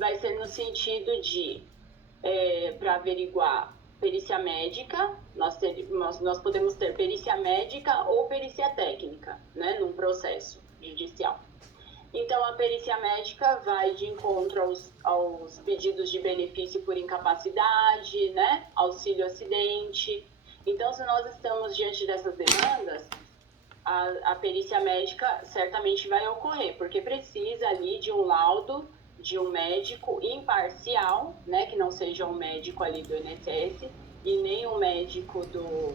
vai ser no sentido de, para averiguar perícia médica, nós podemos ter perícia médica ou perícia técnica, né, num processo judicial. Então, a perícia médica vai de encontro aos pedidos de benefício por incapacidade, né, auxílio-acidente. Então, se nós estamos diante dessas demandas, a perícia médica certamente vai ocorrer, porque precisa ali de um laudo de um médico imparcial, né, que não seja um médico ali do INSS e nem um médico do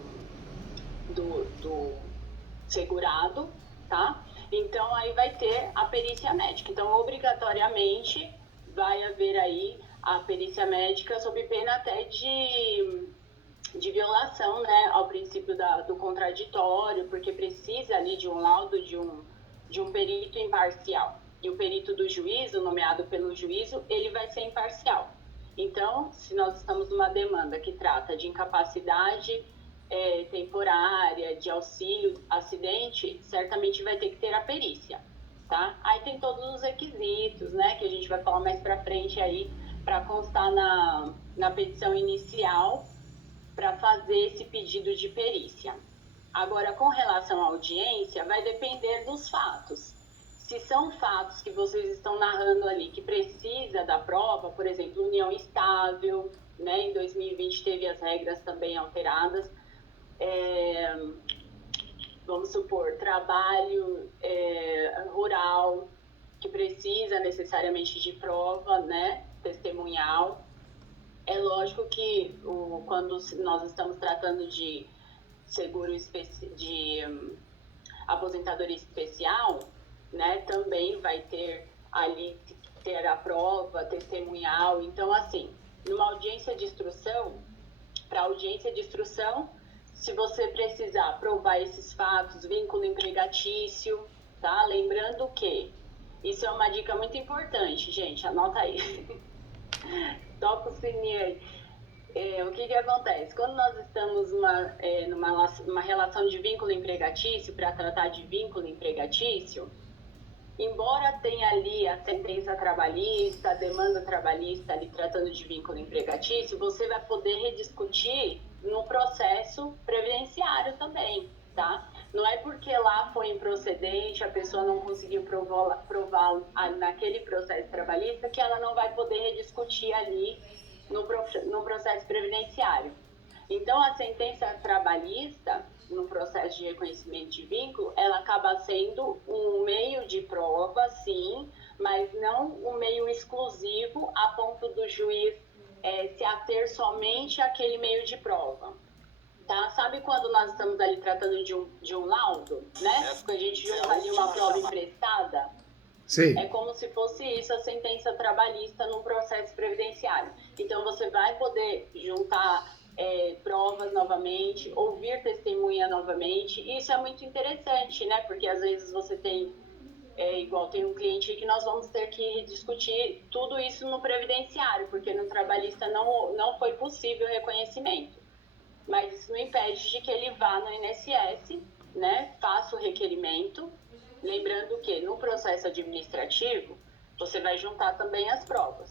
segurado, tá? Então, aí vai ter a perícia médica. Então, obrigatoriamente, vai haver aí a perícia médica sob pena até de violação, né, ao princípio do contraditório, porque precisa ali de um laudo de um perito imparcial. E o perito do juízo, nomeado pelo juízo, ele vai ser imparcial. Então, se nós estamos numa demanda que trata de incapacidade temporária, de auxílio, acidente, certamente vai ter que ter a perícia, tá? Aí tem todos os requisitos, né, que a gente vai falar mais pra frente aí, para constar na petição inicial, para fazer esse pedido de perícia. Agora, com relação à audiência, vai depender dos fatos. Se são fatos que vocês estão narrando ali, que precisa da prova, por exemplo, união estável, né? Em 2020 teve as regras também alteradas. Vamos supor, trabalho rural, que precisa necessariamente de prova, né? Testemunhal. É lógico que quando nós estamos tratando de seguro de aposentadoria especial, né, também vai ter ali ter a prova testemunhal. Então, assim, numa audiência de instrução, para audiência de instrução, se você precisar provar esses fatos, vínculo empregatício, tá? Lembrando que isso é uma dica muito importante, gente, anota aí. Toca o sininho aí. O que acontece? Quando nós estamos numa relação de vínculo empregatício, para tratar de vínculo empregatício, embora tenha ali a sentença trabalhista, a demanda trabalhista ali tratando de vínculo empregatício, você vai poder rediscutir no processo previdenciário também, tá? Não é porque lá foi improcedente, a pessoa não conseguiu provar naquele processo trabalhista que ela não vai poder rediscutir ali no processo previdenciário. Então, a sentença trabalhista, no processo de reconhecimento de vínculo, ela acaba sendo um meio de prova, sim, mas não um meio exclusivo a ponto do juiz se ater somente àquele meio de prova. Tá? Sabe quando nós estamos ali tratando de um laudo, né? Quando a gente junta ali uma prova emprestada? Sim. É como se fosse isso a sentença trabalhista num processo previdenciário. Então, você vai poder juntar provas novamente, ouvir testemunha novamente. E isso é muito interessante, né? Porque às vezes você tem, igual tem um cliente que nós vamos ter que discutir tudo isso no previdenciário, porque no trabalhista não foi possível o reconhecimento. Mas isso não impede de que ele vá no INSS, né? Faça o requerimento. Lembrando que no processo administrativo, você vai juntar também as provas.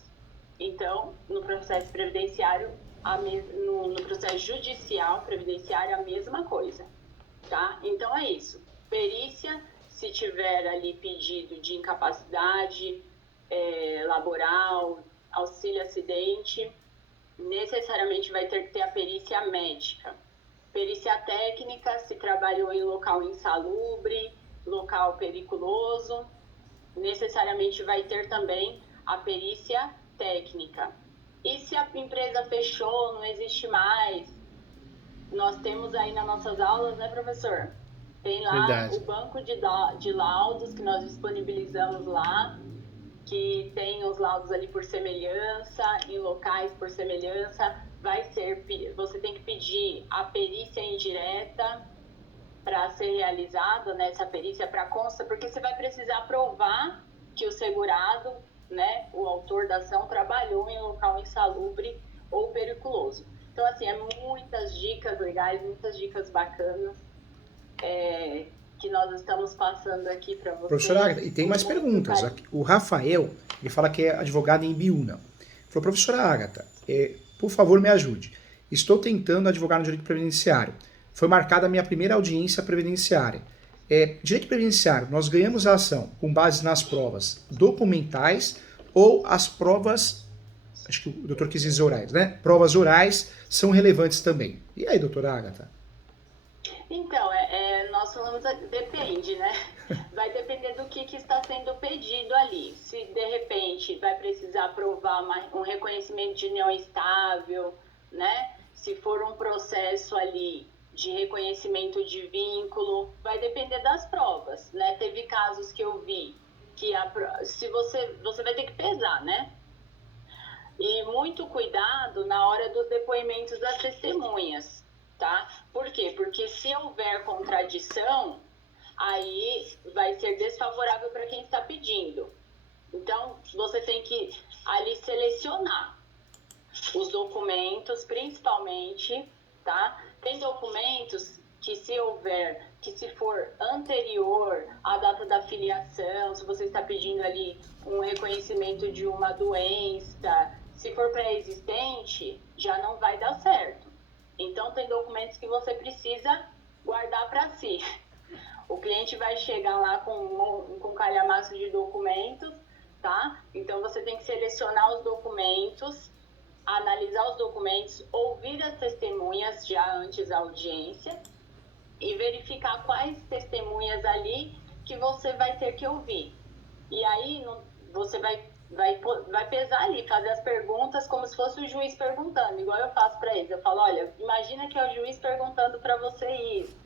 Então, no processo previdenciário, no processo judicial previdenciário, a mesma coisa, tá? Então, é isso. Perícia, se tiver ali pedido de incapacidade laboral, auxílio-acidente, necessariamente vai ter que ter a perícia médica. Perícia técnica, se trabalhou em local insalubre, local periculoso, necessariamente vai ter também a perícia técnica. E se a empresa fechou, não existe mais, nós temos aí nas nossas aulas, né, professor? Tem lá Verdade. o banco de laudos que nós disponibilizamos lá, que tem os laudos ali por semelhança, em locais por semelhança. Você tem que pedir a perícia indireta para ser realizada, né, essa perícia para constar, porque você vai precisar provar que o segurado, né, o autor da ação, trabalhou em local insalubre ou periculoso. Então, assim, muitas dicas legais, muitas dicas bacanas. que nós estamos passando aqui para vocês. Professora Agatha, e tem mais perguntas. O Rafael, ele fala que é advogado em Ibiúna. Falou, professora Agatha, por favor me ajude. Estou tentando advogar no direito previdenciário. Foi marcada a minha primeira audiência previdenciária. Direito previdenciário, nós ganhamos a ação com base nas provas documentais ou as provas, acho que o doutor quis dizer orais, né? Provas orais são relevantes também. E aí, doutora Agatha? Então, nós falamos, depende, né? Vai depender do que está sendo pedido ali. Se, de repente, vai precisar provar um reconhecimento de união estável, né? Se for um processo ali de reconhecimento de vínculo, vai depender das provas, né? Teve casos que eu vi que se você vai ter que pesar, né? E muito cuidado na hora dos depoimentos das testemunhas, tá? Por quê? Porque se houver contradição, aí vai ser desfavorável para quem está pedindo. Então, você tem que ali selecionar os documentos, principalmente, tá? Tem documentos que se for anterior à data da filiação, se você está pedindo ali um reconhecimento de uma doença, se for pré-existente, já não vai dar certo. Então, tem documentos que você precisa guardar para si. O cliente vai chegar lá com um calhamaço de documentos, tá? Então, você tem que selecionar os documentos, analisar os documentos, ouvir as testemunhas já antes da audiência e verificar quais testemunhas ali que você vai ter que ouvir. E aí você vai pesar ali, fazer as perguntas como se fosse o juiz perguntando, igual eu faço para eles. Eu falo, olha, imagina que é o juiz perguntando para você isso.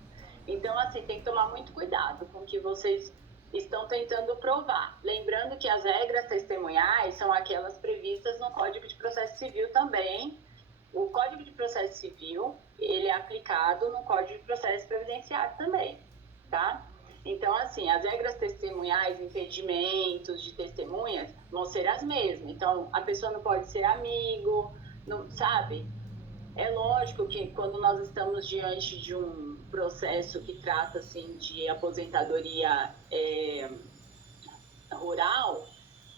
Então, assim, tem que tomar muito cuidado com o que vocês estão tentando provar. Lembrando que as regras testemunhais são aquelas previstas no Código de Processo Civil também. O Código de Processo Civil, ele é aplicado no Código de Processo Previdenciário também, tá? Então, assim, as regras testemunhais, impedimentos de testemunhas vão ser as mesmas. Então, a pessoa não pode ser amigo, não, sabe? É lógico que quando nós estamos diante de um processo que trata assim, de aposentadoria rural,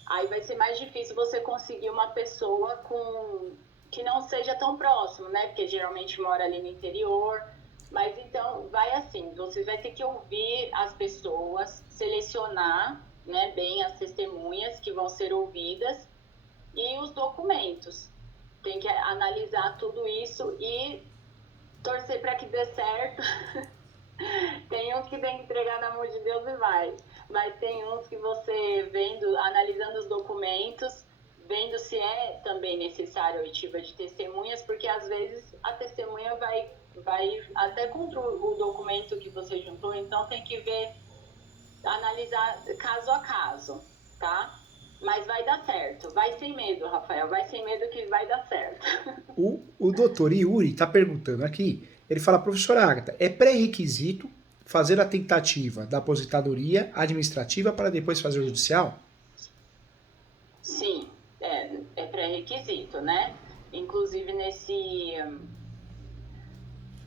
aí vai ser mais difícil você conseguir uma pessoa que não seja tão próximo, né? Porque geralmente mora ali no interior. Mas então, vai assim, você vai ter que ouvir as pessoas, selecionar, né, bem as testemunhas que vão ser ouvidas e os documentos. Tem que analisar tudo isso e torcer para que dê certo. Tem uns que tem que entregar na mão de Deus e vai. Mas tem uns que você analisando os documentos, vendo se é também necessário a oitiva de testemunhas, porque às vezes a testemunha vai até contra o documento que você juntou, então tem que analisar caso a caso, tá? Mas vai dar certo. Vai sem medo, Rafael. Vai sem medo que vai dar certo. O doutor Yuri está perguntando aqui. Ele fala, professora Agatha, é pré-requisito fazer a tentativa da aposentadoria administrativa para depois fazer o judicial? Sim, é pré-requisito, né? Inclusive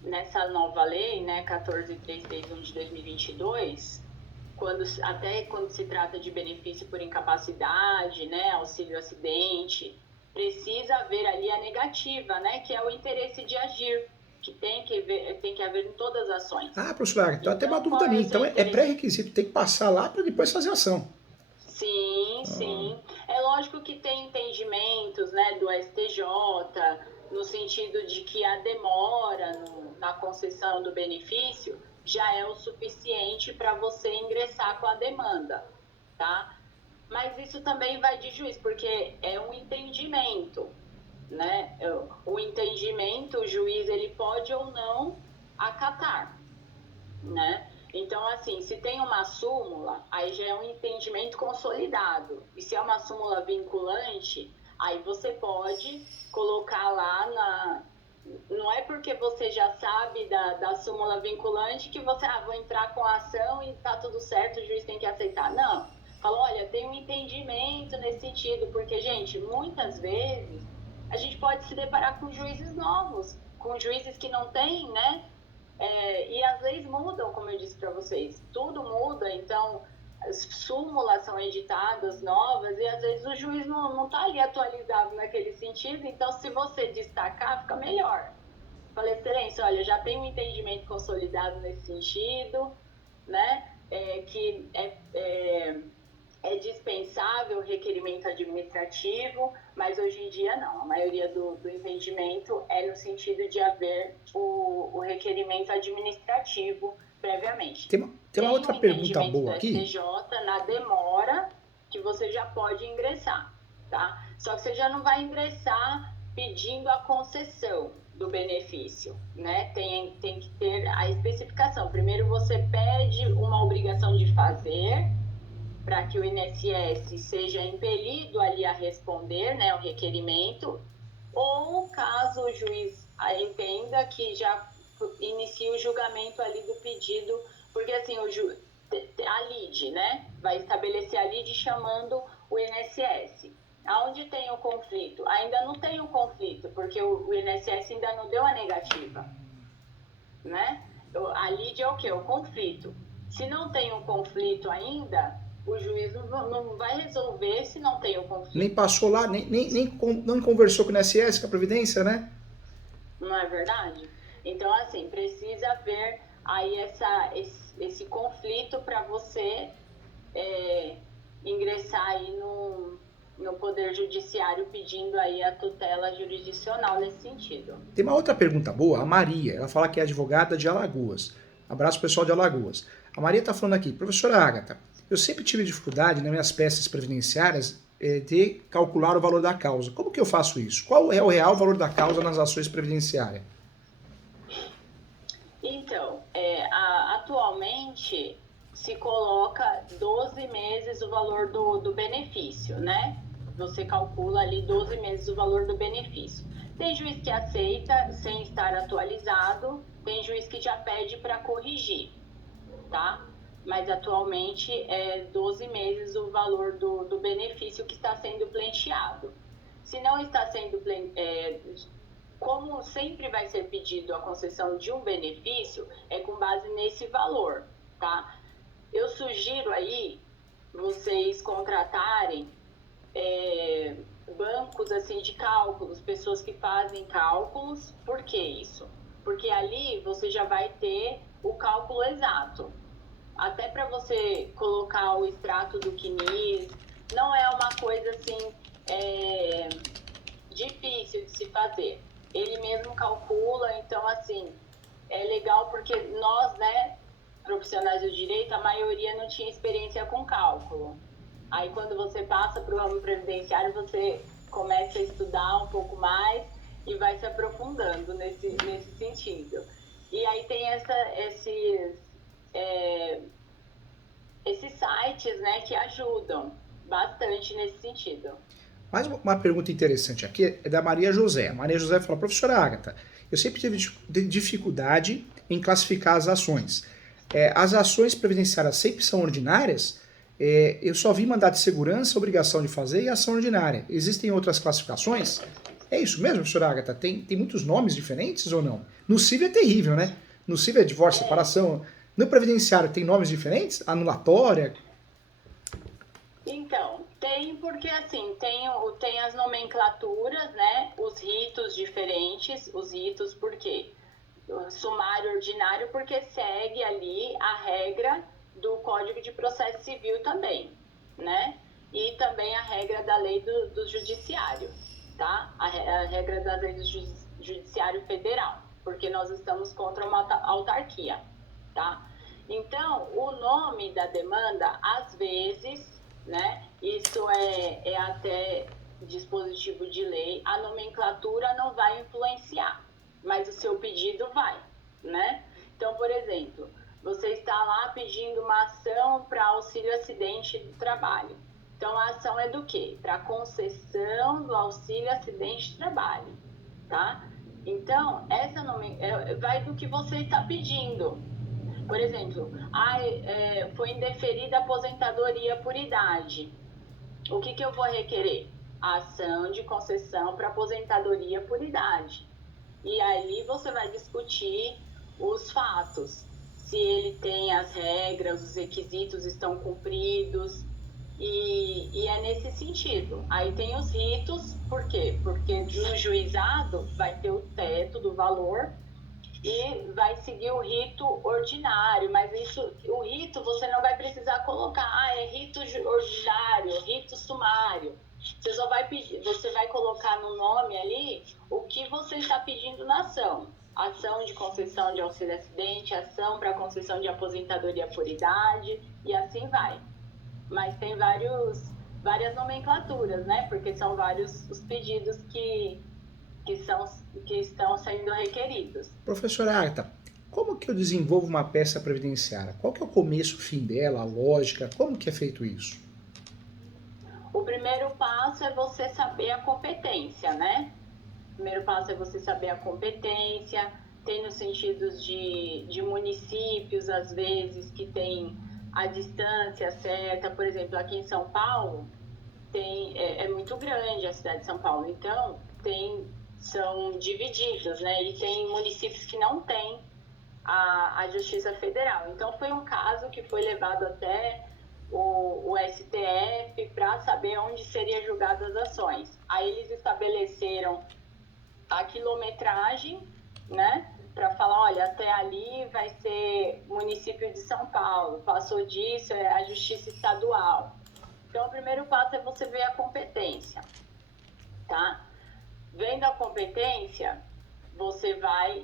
nessa nova lei, né, 14.331 de 2022, até quando se trata de benefício por incapacidade, né, auxílio acidente, precisa haver ali a negativa, né, que é o interesse de agir, que tem que haver em todas as ações. Ah, professora, então até uma dúvida minha. Então é pré-requisito, tem que passar lá para depois fazer a ação. Sim, sim. É lógico que tem entendimentos, né, do STJ, no sentido de que a demora na concessão do benefício já é o suficiente para você ingressar com a demanda, tá? Mas isso também vai de juiz, porque é um entendimento, né? O entendimento, o juiz, ele pode ou não acatar, né? Então, assim, se tem uma súmula, aí já é um entendimento consolidado. E se é uma súmula vinculante, aí você pode colocar lá Não é porque você já sabe da súmula vinculante que você, vou entrar com a ação e tá tudo certo, o juiz tem que aceitar. Não. Fala, olha, tem um entendimento nesse sentido, porque, gente, muitas vezes a gente pode se deparar com juízes novos, com juízes que não têm, né, E as leis mudam, como eu disse para vocês, tudo muda, então as súmulas são editadas novas e às vezes o juiz não está ali atualizado naquele sentido, então se você destacar, fica melhor. Falei, excelência, olha, já tem um entendimento consolidado nesse sentido, né? Que é dispensável o requerimento administrativo, mas hoje em dia não. A maioria do entendimento é no sentido de haver o requerimento administrativo previamente. Tem uma outra pergunta boa aqui. STJ, na demora, que você já pode ingressar, tá? Só que você já não vai ingressar pedindo a concessão do benefício, né? Tem que ter a especificação. Primeiro você pede uma obrigação de fazer, para que o INSS seja impelido ali a responder, né, o requerimento, ou caso o juiz entenda que já inicia o julgamento ali do pedido, porque assim, a lide, né, vai estabelecer a lide chamando o INSS. Aonde tem o conflito? Ainda não tem o conflito, porque o INSS ainda não deu a negativa, né? A lide é o quê? O conflito. Se não tem um conflito ainda, o juiz não vai resolver se não tem o conflito. Nem passou lá, não conversou com o INSS, com a Previdência, né? Não é verdade? Então, assim, precisa haver aí esse conflito para você ingressar aí no Poder Judiciário pedindo aí a tutela jurisdicional nesse sentido. Tem uma outra pergunta boa, a Maria, ela fala que é advogada de Alagoas. Abraço pessoal de Alagoas. A Maria está falando aqui, professora Ágata, eu sempre tive dificuldade nas minhas peças previdenciárias de calcular o valor da causa. Como que eu faço isso? Qual é o real valor da causa nas ações previdenciárias? Então, atualmente se coloca 12 meses o valor do benefício, né? Você calcula ali 12 meses o valor do benefício. Tem juiz que aceita sem estar atualizado, tem juiz que já pede para corrigir, tá? Mas atualmente é 12 meses o valor do benefício que está sendo pleiteado. Se não está sendo como sempre vai ser pedido a concessão de um benefício, é com base nesse valor, tá? Eu sugiro aí vocês contratarem bancos assim de cálculos, pessoas que fazem cálculos. Por que isso? Porque ali você já vai ter o cálculo exato. Até para você colocar o extrato do CNIS, não é uma coisa assim difícil de se fazer. Ele mesmo calcula, então assim, é legal porque nós, né, profissionais do direito, a maioria não tinha experiência com cálculo. Aí quando você passa para o ramo previdenciário, você começa a estudar um pouco mais e vai se aprofundando nesse sentido. E aí tem esses sites, né, que ajudam bastante nesse sentido. Mais uma pergunta interessante aqui é da Maria José. A Maria José fala, professora Ágata, eu sempre tive dificuldade em classificar as ações. As ações previdenciárias sempre são ordinárias? Eu só vi mandado de segurança, obrigação de fazer e ação ordinária. Existem outras classificações? É isso mesmo, professora Ágata? Tem muitos nomes diferentes ou não? No civil é terrível, né? No civil é divórcio, separação. No previdenciário tem nomes diferentes? Anulatória? Então, tem porque assim, tem as nomenclaturas, né? Os ritos diferentes. Os ritos por quê? O sumário ordinário porque segue ali a regra do Código de Processo Civil também, né? E também a regra da lei do judiciário, tá? A regra da lei do judiciário federal, porque nós estamos contra uma autarquia, tá? Então, o nome da demanda, às vezes, né? Isso é até dispositivo de lei, a nomenclatura não vai influenciar, mas o seu pedido vai, né? Então, por exemplo, você está lá pedindo uma ação para auxílio acidente do trabalho. Então, a ação é do quê? Para concessão do auxílio acidente de trabalho, tá? Então, vai do que você está pedindo. Por exemplo, foi indeferida a aposentadoria por idade. O que eu vou requerer? A ação de concessão para aposentadoria por idade. E ali você vai discutir os fatos, se ele tem as regras, os requisitos estão cumpridos, e é nesse sentido. Aí tem os ritos, por quê? Porque no juizado vai ter o teto do valor e vai seguir o rito ordinário, mas o rito você não vai precisar colocar, é rito ordinário, rito sumário. Você só vai pedir, você vai colocar no nome ali o que você está pedindo na ação. Ação de concessão de auxílio-acidente, ação para concessão de aposentadoria por idade, e assim vai. Mas tem várias nomenclaturas, né? Porque são vários os pedidos que estão sendo requeridos. Professora Agatha, como que eu desenvolvo uma peça previdenciária? Qual que é o começo, o fim dela, a lógica? Como que é feito isso? O primeiro passo é você saber a competência, né? O primeiro passo é você saber a competência, tem nos sentidos de municípios, às vezes, que tem a distância certa. Por exemplo, aqui em São Paulo, é muito grande a cidade de São Paulo, então são divididos, né? E tem municípios que não têm a Justiça Federal. Então, foi um caso que foi levado até o STF para saber onde seriam julgadas as ações. Aí eles estabeleceram a quilometragem, né? Para falar, olha, até ali vai ser município de São Paulo, passou disso é a Justiça Estadual. Então, o primeiro passo é você ver a competência, tá? Vendo a competência, você vai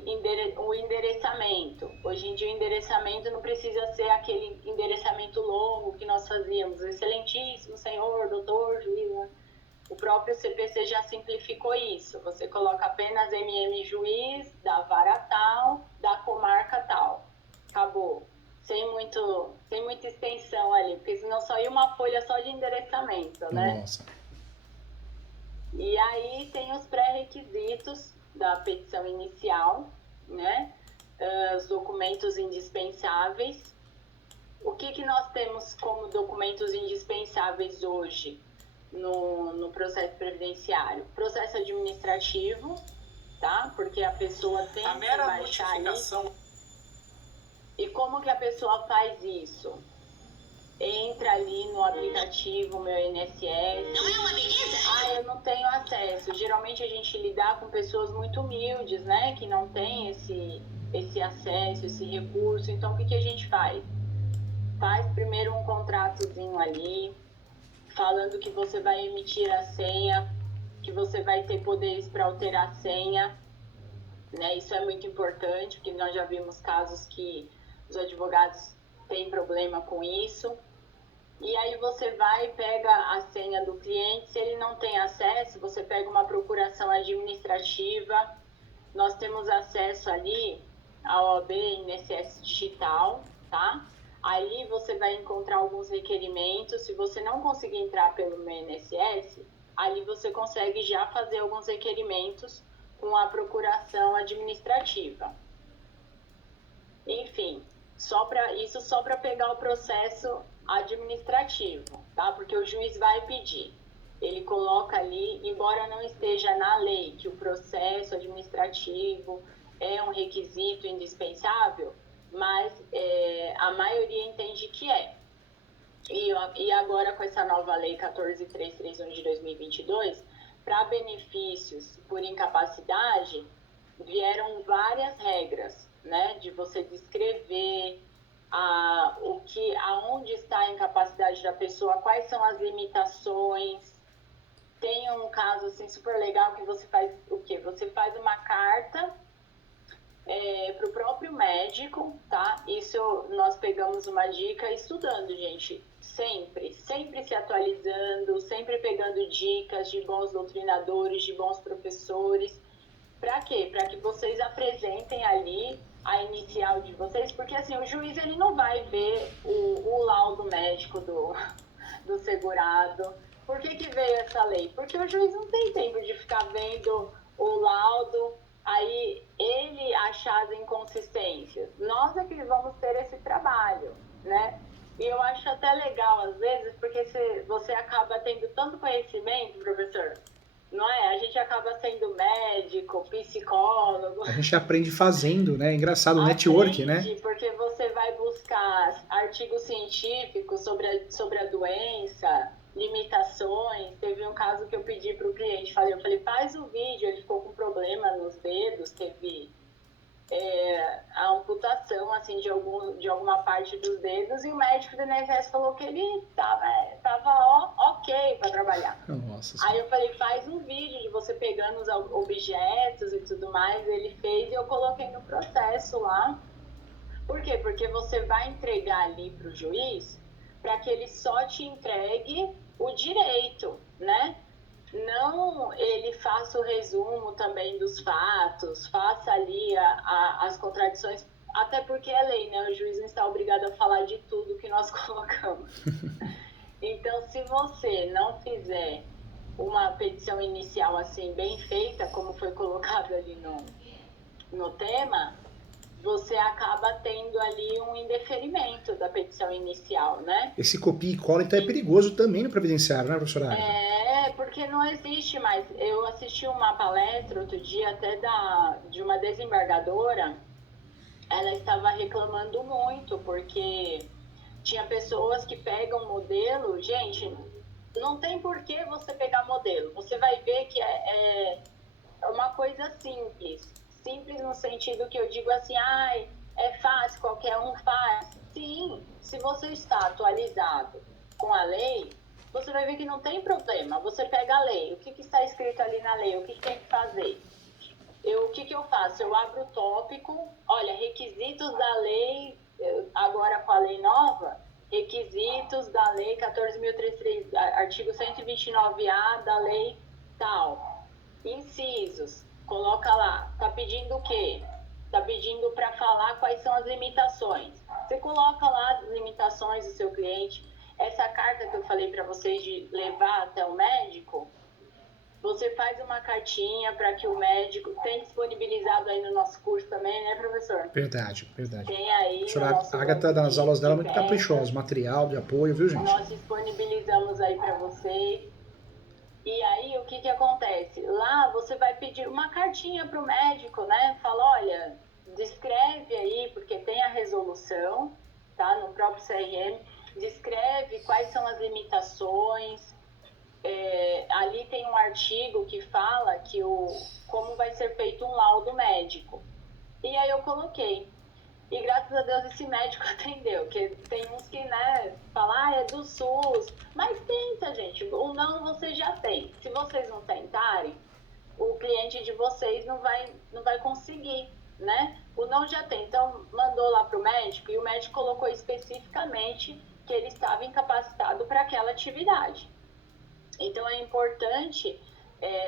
o endereçamento. Hoje em dia o endereçamento não precisa ser aquele endereçamento longo que nós fazíamos. Excelentíssimo senhor, doutor, juiz. O próprio CPC já simplificou isso. Você coloca apenas MM juiz, da vara tal, da comarca tal. Acabou. Sem muita extensão ali, porque senão só ia uma folha só de endereçamento, né? Nossa. E aí tem os pré-requisitos da petição inicial, né? Os documentos indispensáveis. O que nós temos como documentos indispensáveis hoje no processo previdenciário? Processo administrativo, tá? Porque a pessoa tem que baixar ali. E como que a pessoa faz isso? Entra ali no aplicativo Meu INSS. Não é uma beleza? Eu não tenho acesso. Geralmente a gente lida com pessoas muito humildes, né? Que não tem esse acesso, esse recurso. Então, o que a gente faz? Faz primeiro um contratozinho ali, falando que você vai emitir a senha, que você vai ter poderes para alterar a senha, né? Isso é muito importante, porque nós já vimos casos que os advogados têm problema com isso. E aí você vai e pega a senha do cliente. Se ele não tem acesso, você pega uma procuração administrativa. Nós temos acesso ali à OAB INSS Digital, tá? Ali você vai encontrar alguns requerimentos. Se você não conseguir entrar pelo meu INSS, ali você consegue já fazer alguns requerimentos com a procuração administrativa. Enfim, só para pegar o processo administrativo, tá? Porque o juiz vai pedir. Ele coloca ali, embora não esteja na lei que o processo administrativo é um requisito indispensável, mas a maioria entende que é. E agora com essa nova lei 14.331 de 2022, para benefícios por incapacidade, vieram várias regras, né? De você descrever aonde está a incapacidade da pessoa, quais são as limitações. Tem um caso assim super legal que você faz o quê? Você faz uma carta para o próprio médico, tá? Isso nós pegamos uma dica estudando, gente, sempre se atualizando, sempre pegando dicas de bons doutrinadores, de bons professores. Para quê? Para que vocês apresentem ali a inicial de vocês, porque assim, o juiz ele não vai ver o laudo médico do segurado. Por que veio essa lei? Porque o juiz não tem tempo de ficar vendo o laudo, aí ele achar as inconsistências. Nós é que vamos ter esse trabalho, né? E eu acho até legal, às vezes, porque você acaba tendo tanto conhecimento, professor, não é? A gente acaba sendo médico, psicólogo. A gente aprende fazendo, né? É engraçado, o network, né? Aprende, porque você vai buscar artigos científicos sobre a doença, limitações. Teve um caso que eu pedi para o cliente, eu falei, faz o vídeo, ele ficou com problema nos dedos, teve a amputação assim, de alguma parte dos dedos, e o médico do INSS falou que ele estava ok para trabalhar. Nossa. Aí eu falei, faz um vídeo de você pegando os objetos e tudo mais. Ele fez e eu coloquei no processo lá. Por quê? Porque você vai entregar ali para o juiz para que ele só te entregue o direito, né? Não ele faça o resumo também dos fatos, faça ali as contradições, até porque é lei, né? O juiz não está obrigado a falar de tudo que nós colocamos. Então, se você não fizer uma petição inicial assim bem feita, como foi colocado ali no tema, você acaba tendo ali um indeferimento da petição inicial, né? Esse copia e cola então é perigoso também no previdenciário, né, professora? Porque não existe mais. Eu assisti uma palestra outro dia até de uma desembargadora. Ela estava reclamando muito porque tinha pessoas que pegam modelo. Gente, não tem por que você pegar modelo. Você vai ver que é uma coisa simples. Simples no sentido que eu digo assim, é fácil, qualquer um faz. Sim, se você está atualizado com a lei, você vai ver que não tem problema. Você pega a lei, o que está escrito ali na lei, o que tem que fazer. O que eu faço? Eu abro o tópico, olha, requisitos da lei, agora com a lei nova, requisitos da lei 14.033, artigo 129A da lei tal. Incisos, coloca lá, tá pedindo o quê? Tá pedindo para falar quais são as limitações. Você coloca lá as limitações do seu cliente. Essa carta que eu falei para vocês de levar até o médico, você faz uma cartinha para que o médico tem disponibilizado aí no nosso curso também, né, professor? Verdade, verdade. Tem aí A Agatha, nas aulas dela, é muito caprichosa, material de apoio, viu, gente? Nós disponibilizamos aí para vocês. E aí, o que acontece? Lá você vai pedir uma cartinha para o médico, né? Fala, olha, descreve aí, porque tem a resolução, tá? No próprio CRM, descreve quais são as limitações. Ali tem um artigo que fala que como vai ser feito um laudo médico. E aí eu coloquei. E graças a Deus esse médico atendeu, que tem uns que, né, falam, é do SUS. Mas tenta, gente. O não você já tem. Se vocês não tentarem, o cliente de vocês não vai conseguir, né? O não já tem. Então, mandou lá para o médico e o médico colocou especificamente que ele estava incapacitado para aquela atividade. Então, é importante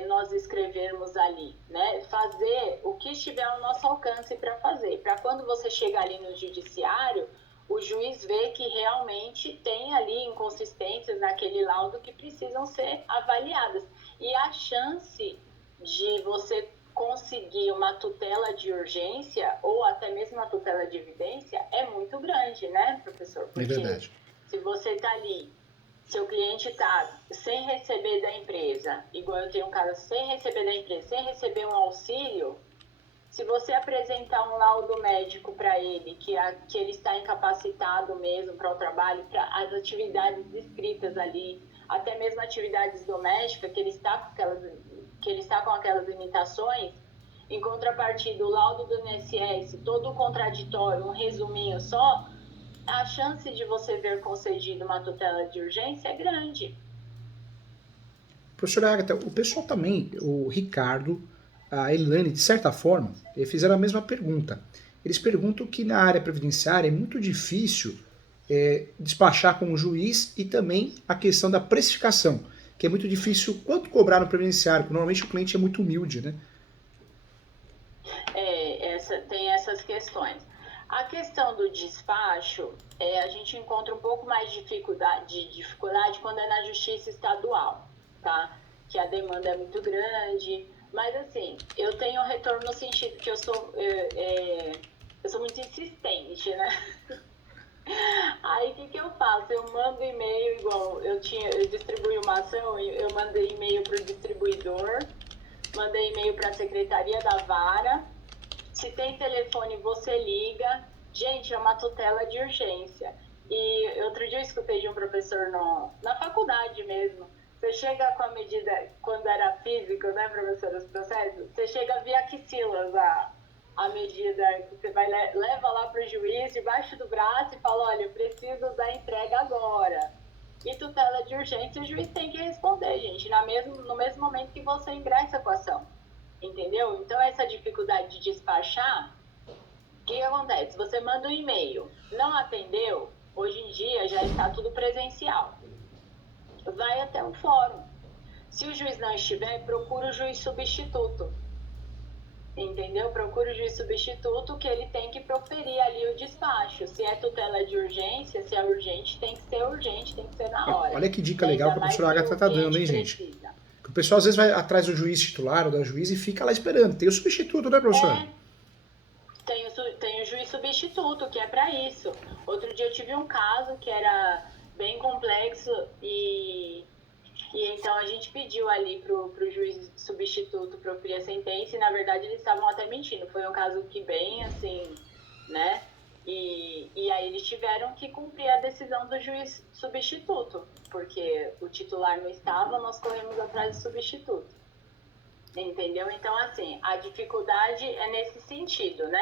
nós escrevermos ali, né? Fazer o que estiver ao nosso alcance para fazer. Para quando você chegar ali no judiciário, o juiz vê que realmente tem ali inconsistências naquele laudo que precisam ser avaliadas. E a chance de você conseguir uma tutela de urgência ou até mesmo uma tutela de evidência é muito grande, né, professor? Porque é verdade. Se você está ali, seu cliente está sem receber da empresa, igual eu tenho um caso, sem receber da empresa, sem receber um auxílio, se você apresentar um laudo médico para ele, que ele está incapacitado mesmo para o trabalho, para as atividades descritas ali, até mesmo atividades domésticas, que ele está com aquelas limitações, em contrapartida, o laudo do INSS, todo contraditório, um resuminho só, a chance de você ver concedido uma tutela de urgência é grande. Professora Agatha, o pessoal também, o Ricardo, a Elane, de certa forma, fizeram a mesma pergunta. Eles perguntam que na área previdenciária é muito difícil despachar com o juiz e também a questão da precificação, que é muito difícil quanto cobrar no previdenciário, porque normalmente o cliente é muito humilde, né? Tem essas questões. A questão do despacho, a gente encontra um pouco mais de dificuldade quando é na justiça estadual, tá? Que a demanda é muito grande, mas assim, eu tenho retorno no sentido que eu sou muito insistente, né? Aí o que eu faço? Eu mando e-mail igual eu distribuí uma ação, eu mandei e-mail para o distribuidor, mandei e-mail para a secretaria da vara. Se tem telefone, você liga. Gente, é uma tutela de urgência. E outro dia eu escutei de um professor na faculdade mesmo. Você chega com a medida, quando era físico, né, professor, os processos, você chega via axilas a medida que você vai, leva lá para o juiz, debaixo do braço e fala, olha, eu preciso da entrega agora. E tutela de urgência, o juiz tem que responder, gente, no mesmo momento que você ingressa com a ação. Entendeu? Então, essa dificuldade de despachar, o que acontece? Você manda um e-mail, não atendeu, hoje em dia já está tudo presencial. Vai até um fórum. Se o juiz não estiver, procura o juiz substituto. Entendeu? Procura o juiz substituto que ele tem que proferir ali o despacho. Se é tutela de urgência, se é urgente, tem que ser urgente, tem que ser na hora. Olha que dica legal que a professora Agatha tá dando, hein, gente? Que o pessoal às vezes vai atrás do juiz titular ou da juiz e fica lá esperando. Tem o substituto, né, professora? Tem o juiz substituto, que é para isso. Outro dia eu tive um caso que era bem complexo e então a gente pediu ali pro juiz substituto proferir a sentença e na verdade eles estavam até mentindo. Foi um caso que bem assim, né? E aí eles tiveram que cumprir a decisão do juiz substituto, porque o titular não estava, nós corremos atrás do substituto. Entendeu? Então, assim, a dificuldade é nesse sentido, né?